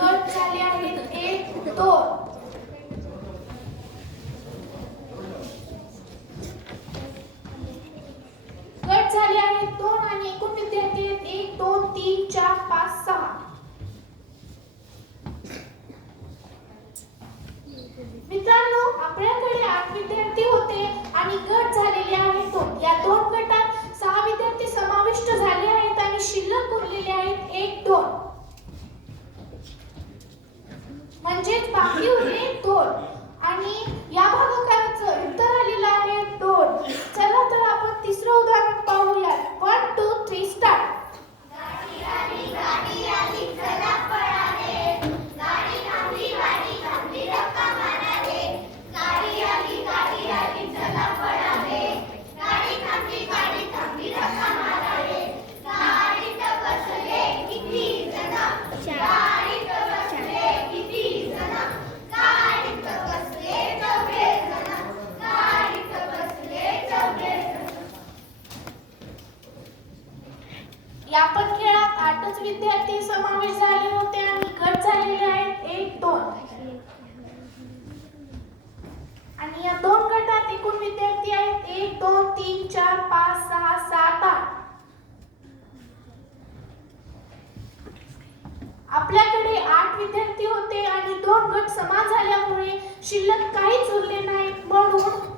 गट झाले आहेत. एक दोन. झाले आहेत दोन आणि एकूण विद्यार्थी आहेत एक दोन तीन चार पाच सहा. मित्रांनो आपल्याकडे आठ विद्यार्थी होते आणि गट झालेले आहेत दोन. या दोन गटात about you, man. या खेळात आठच विद्यार्थी समावेश झाले होते आणि घट झालेले आहेत. एक दोन. आणि या दोन गटात एकूण विद्यार्थी आहेत. एक दोन तीन चार पाच सहा सात आठ. आपल्याकडे आठ विद्यार्थी होते आणि दोन गट समान झाल्यामुळे शिल्लक काहीच उरले नाहीत. म्हणून